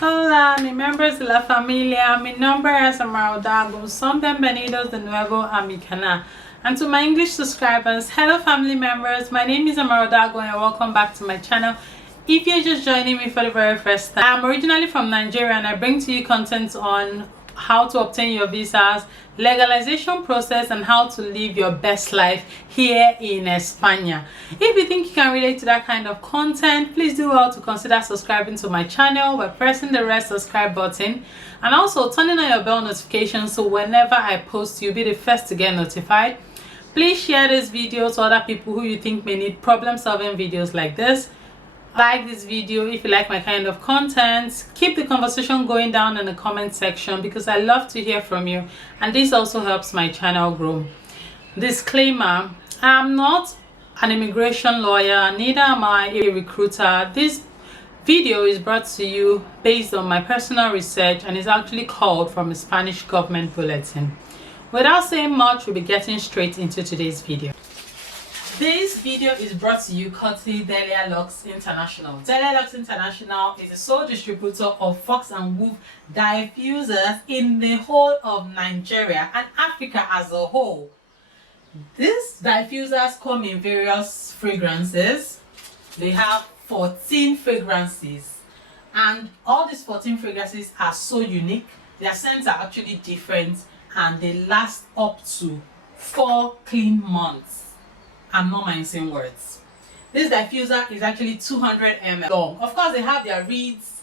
Hola, mis members de la familia. Mi nombre es Amarodago. Son bienvenidos de nuevo a mi canal. And to my English subscribers, hello family members. My name is Amarodago and welcome back to my channel. If you're just joining me for the very first time, I'm originally from Nigeria and I bring to you content on how to obtain your visas, legalization process, and how to live your best life here in España. If you think you can relate to that kind of content, please do well to consider subscribing to my channel by pressing the red subscribe button and also turning on your bell notification so whenever I post you'll be the first to get notified. Please share this video to other people who you think may need problem-solving videos like this. Like this video if you like my kind of content. Keep the conversation going down in the comment section because I love to hear from you and this also helps my channel grow. Disclaimer: I'm not an immigration lawyer, neither am I a recruiter. This video is brought to you based on my personal research and is actually called from a Spanish government bulletin. Without saying much, we'll be getting straight into today's video. This video is brought to you courtesy Delia Lux International. Delia Lux International is the sole distributor of Fox and Wolf diffusers in the whole of Nigeria and Africa as a whole. These diffusers come in various fragrances. They have 14 fragrances and all these 14 fragrances are so unique. Their scents are actually different and they last up to 4 clean months. I'm not mincing words. This diffuser is actually 200 ml long. Of course, they have their reeds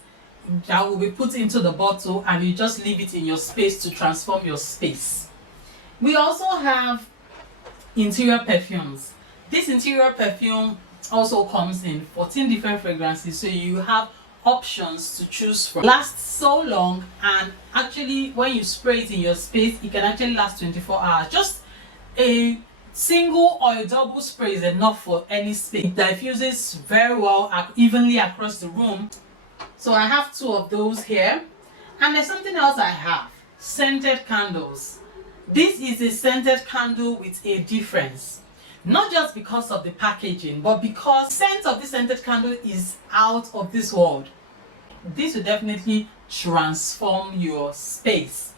that will be put into the bottle and you just leave it in your space to transform your space. We also have interior perfumes. This interior perfume also comes in 14 different fragrances, so you have options to choose from. Lasts so long, and actually when you spray it in your space, it can actually last 24 hours. Just a single or a double spray is enough for any space. It diffuses very well evenly across the room. So I have 2 of those here. And there's something else I have. Scented candles. This is a scented candle with a difference. Not just because of the packaging, but because the scent of the scented candle is out of this world. This will definitely transform your space.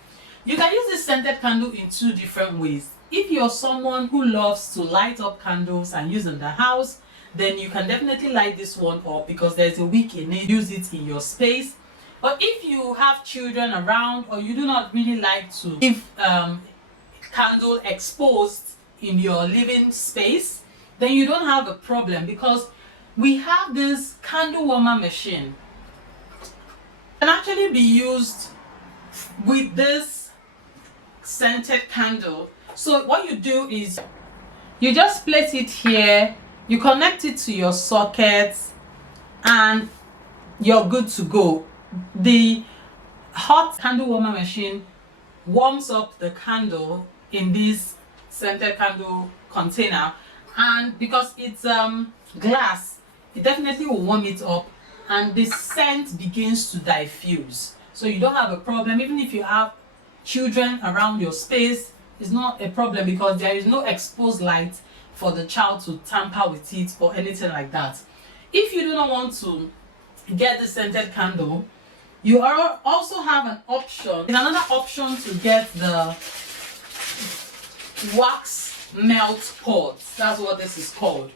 You can use this scented candle in 2 different ways. If you're someone who loves to light up candles and use in the house, then you can definitely light this one up because there's a wick in it. Use it in your space. But if you have children around or you do not really like to leave candle exposed in your living space, then you don't have a problem because we have this candle warmer machine. It can actually be used with this scented candle. So what you do is you just place it here, you connect it to your socket and you're good to go. The hot candle warmer machine warms up the candle in this scented candle container, and because it's glass, it definitely will warm it up and the scent begins to diffuse. So you don't have a problem. Even if you have children around your space, it's not a problem because there is no exposed light for the child to tamper with it or anything like that. If you do not want to get the scented candle, you also have an option. There's another option to get the wax melt pods. That's what this is called.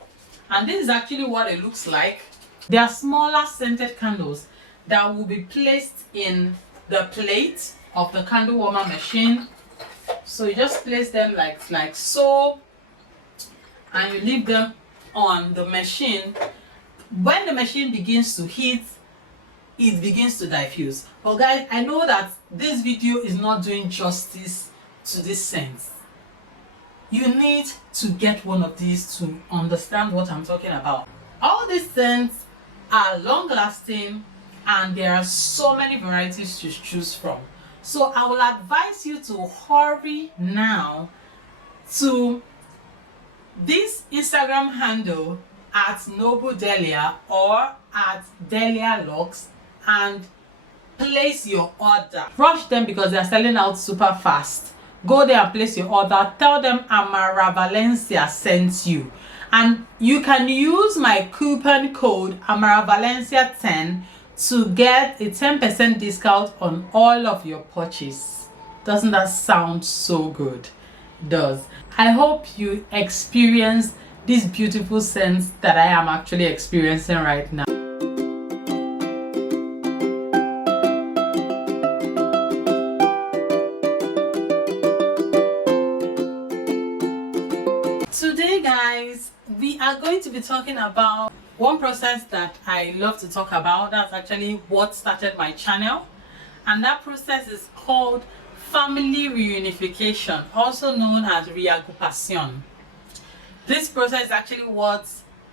And this is actually what it looks like. They are smaller scented candles that will be placed in the plate of the candle warmer machine. So you just place them like so and you leave them on the machine. When the machine begins to heat, it begins to diffuse. But guys, I know that this video is not doing justice to this scent. You need to get one of these to understand what I'm talking about. All these scents are long lasting and there are so many varieties to choose from. So I will advise you to hurry now to this Instagram handle at Noble Delia or at Delia Lux and place your order. Rush them because they are selling out super fast. Go there and place your order. Tell them Amara Valencia sent you. And you can use my coupon code Amara Valencia 10 to get a 10% discount on all of your purchase. Doesn't that sound so good? It does. I hope you experience this beautiful sense that I am actually experiencing right now. Today, guys, we are going to be talking about one process that I love to talk about. That's actually what started my channel, and that process is called family reunification, also known as reunification. This process is actually what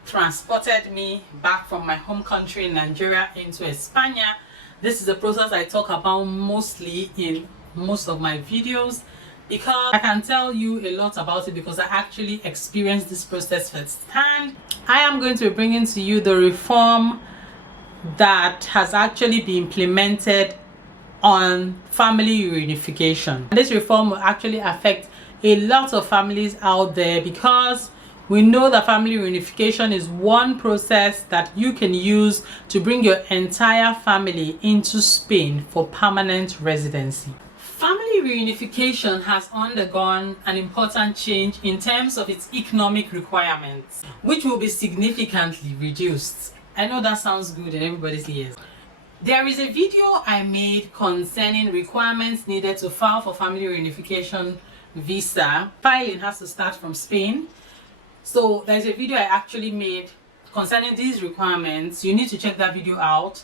transported me back from my home country in Nigeria into España. This is a process I talk about mostly in most of my videos, because I can tell you a lot about it because I actually experienced this process firsthand. I am going to be bringing to you the reform that has actually been implemented on family reunification. This reform will actually affect a lot of families out there, because we know that family reunification is one process that you can use to bring your entire family into Spain for permanent residency. Family reunification has undergone an important change in terms of its economic requirements, which will be significantly reduced. I know that sounds good in everybody's ears. There is a video I made concerning requirements needed to file for family reunification visa. Filing has to start from Spain. So there's a video I actually made concerning these requirements. You need to check that video out.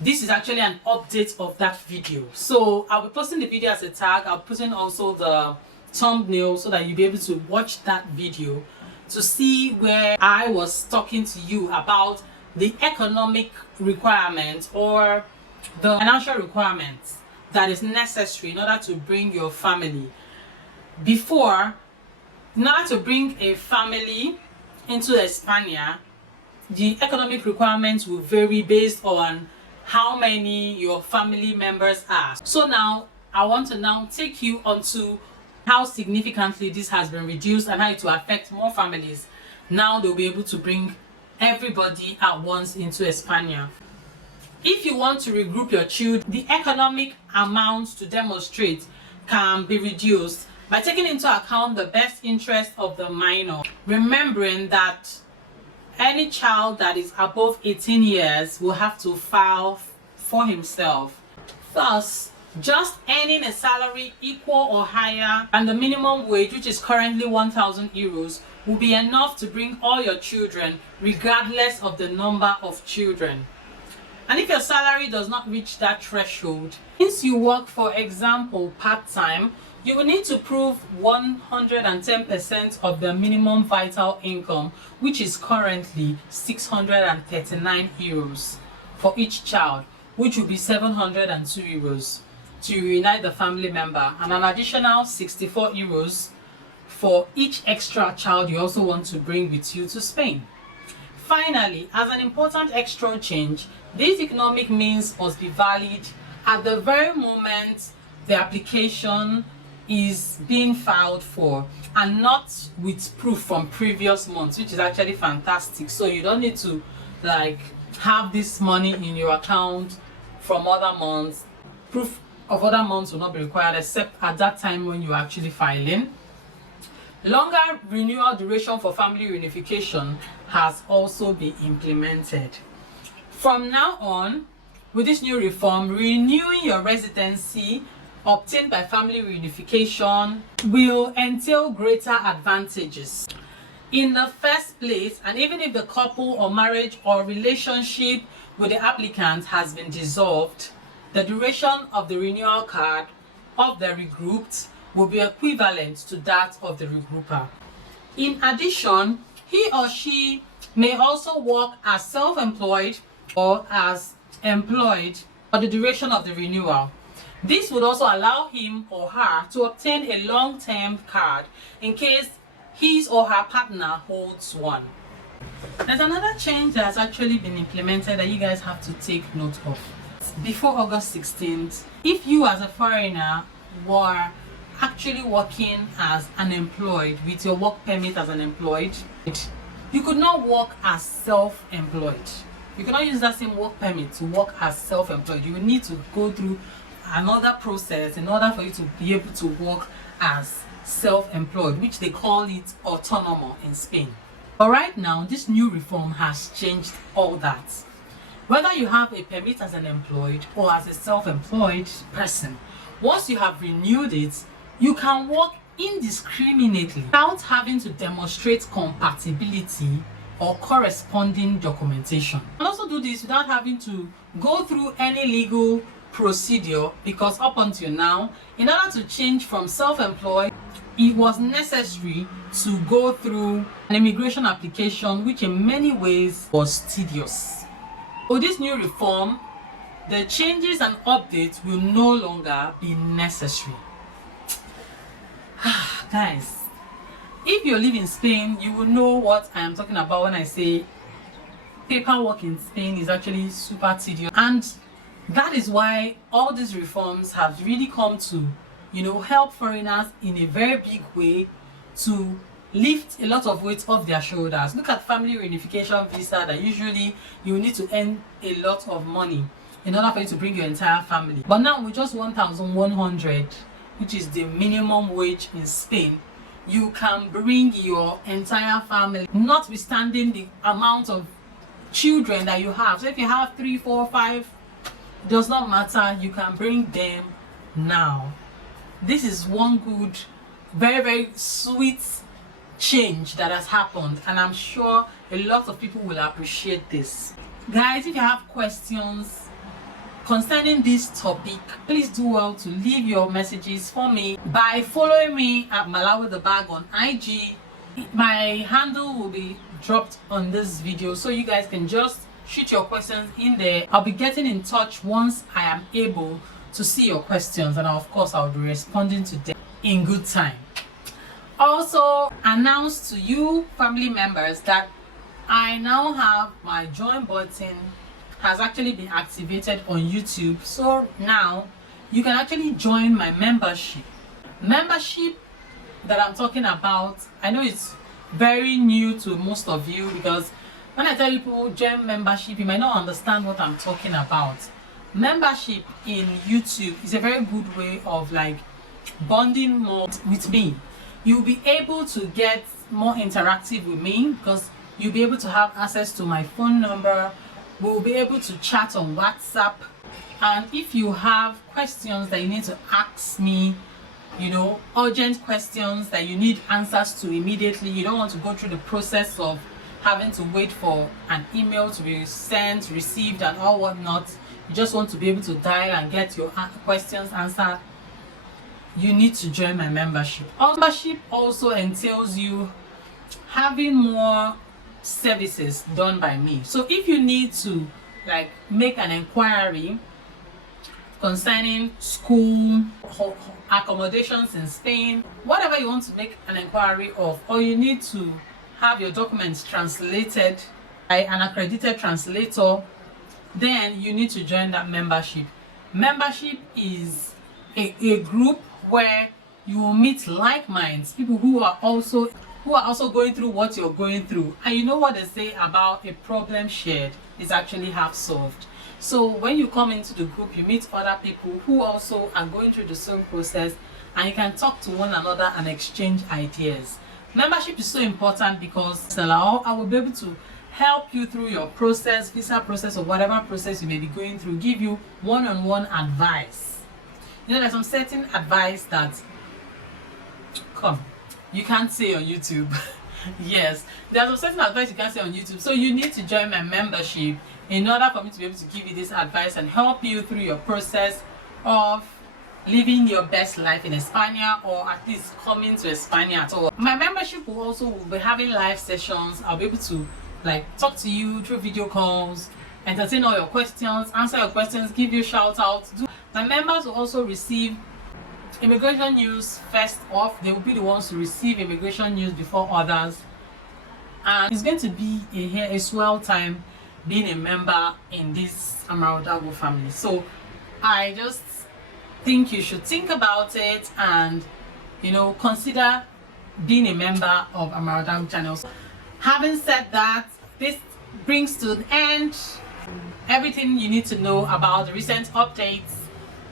This is actually an update of that video. So I'll be posting the video as a tag. I'll put in also the thumbnail so that you'll be able to watch that video to see where I was talking to you about the economic requirements or the financial requirements that is necessary in order to bring your family. In order to bring a family into España, the economic requirements will vary based on how many your family members are. So now I want to take you onto how significantly this has been reduced and how it will affect more families. Now they'll be able to bring everybody at once into España. If you want to regroup your children, the economic amount to demonstrate can be reduced by taking into account the best interest of the minor, remembering that any child that is above 18 years will have to file for himself. Thus, just earning a salary equal or higher than the minimum wage, which is currently 1,000 euros, will be enough to bring all your children, regardless of the number of children. And if your salary does not reach that threshold, since you work, for example, part-time, you will need to prove 110% of the minimum vital income, which is currently 639 euros for each child, which will be 702 euros to reunite the family member, and an additional 64 euros for each extra child you also want to bring with you to Spain. Finally, as an important extra change, this economic means must be valid at the very moment the application is being filed for, and not with proof from previous months, which is actually fantastic. So you don't need to have this money in your account from other months. Proof of other months will not be required except at that time when you're actually filing. Longer renewal duration for family reunification has also been implemented. From now on, with this new reform, renewing your residency obtained by family reunification will entail greater advantages. In the first place, and even if the couple or marriage or relationship with the applicant has been dissolved, the duration of the renewal card of the regrouped will be equivalent to that of the regrouper. In addition, he or she may also work as self-employed or as employed for the duration of the renewal. This would also allow him or her to obtain a long-term card in case his or her partner holds one. There's another change that has actually been implemented that you guys have to take note of. Before August 16th, if you as a foreigner were actually working as unemployed with your work permit as unemployed, you could not work as self-employed. You cannot use that same work permit to work as self-employed. You will need to go through another process in order for you to be able to work as self-employed, which they call it autónomo in Spain. But right now, this new reform has changed all that. Whether you have a permit as an employed or as a self-employed person, once you have renewed it, you can work indiscriminately without having to demonstrate compatibility or corresponding documentation. You can also do this without having to go through any legal procedure, because up until now, in order to change from self-employed, it was necessary to go through an immigration application, which in many ways was tedious. With this new reform, the changes and updates will no longer be necessary. Guys, if you live in Spain, you will know what I am talking about when I say paperwork in Spain is actually super tedious. And that is why all these reforms have really come to, help foreigners in a very big way to lift a lot of weight off their shoulders. Look at family reunification visa that usually you need to earn a lot of money in order for you to bring your entire family. But now with just 1,100, which is the minimum wage in Spain, you can bring your entire family, notwithstanding the amount of children that you have. So if you have 3, 4, 5, does not matter, you can bring them now. This is one good, very, very sweet change that has happened, and I'm sure a lot of people will appreciate this. Guys, if you have questions concerning this topic, please do well to leave your messages for me by following me at Malawi the Bag on IG. My handle will be dropped on this video, so you guys can just shoot your questions in there. I'll be getting in touch once I am able to see your questions, and of course I'll be responding to them in good time. Also, announce to you family members that I now have my join button has actually been activated on YouTube. So now you can actually join my membership that I'm talking about. I know it's very new to most of you, because when I tell people join membership, you might not understand what I'm talking about. Membership in YouTube is a very good way of bonding more with me. You'll be able to get more interactive with me, because you'll be able to have access to my phone number. We'll be able to chat on WhatsApp, and if you have questions that you need to ask me, urgent questions that you need answers to immediately, you don't want to go through the process of having to wait for an email to be sent, received, and all whatnot. You just want to be able to dial and get your questions answered. You need to join my membership. Membership also entails you having more services done by me. So if you need to make an inquiry concerning school accommodations in Spain, whatever you want to make an inquiry of, or you need to have your documents translated by an accredited translator, then you need to join that membership. Membership is a group where you will meet like minds, people who are also going through what you're going through. And you know what they say about a problem shared is actually half solved. So when you come into the group, you meet other people who also are going through the same process, and you can talk to one another and exchange ideas. Membership is so important because I will be able to help you through your process, visa process, or whatever process you may be going through, give you one-on-one advice. There's some certain advice that you can't say on YouTube. Yes, there's some certain advice you can't say on YouTube. So you need to join my membership in order for me to be able to give you this advice and help you through your process of living your best life in España, or at least coming to España at all. My membership will be having live sessions. I'll be able to talk to you through video calls, entertain all your questions, answer your questions, give you shout outs. My members will also receive immigration news first off. They will be the ones to receive immigration news before others, and it's going to be a swell time being a member in this Amarodago family. So I just think you should think about it and consider being a member of Amarodago channel. Having said that, this brings to an end everything you need to know about the recent updates.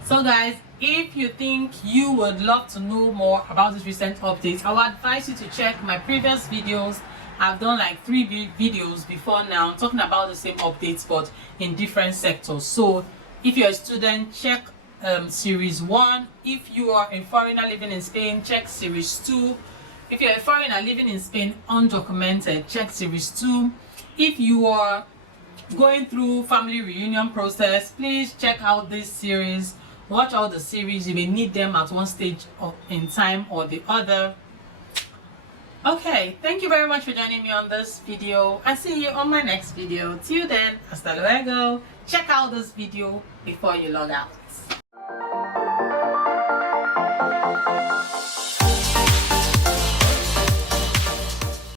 So guys, if you think you would love to know more about this recent updates, I would advise you to check my previous videos. I've done like 3 videos before now talking about the same updates but in different sectors. So if you're a student, check series 1. If you are a foreigner living in Spain, check series 2. If you're a foreigner living in Spain undocumented, check series 2. If you are going through family reunion process, please check out this series. Watch all the series. You may need them at one stage in time or the other. Okay, thank you very much for joining me on this video. I see you on my next video. Till then, hasta luego. Check out this video before you log out.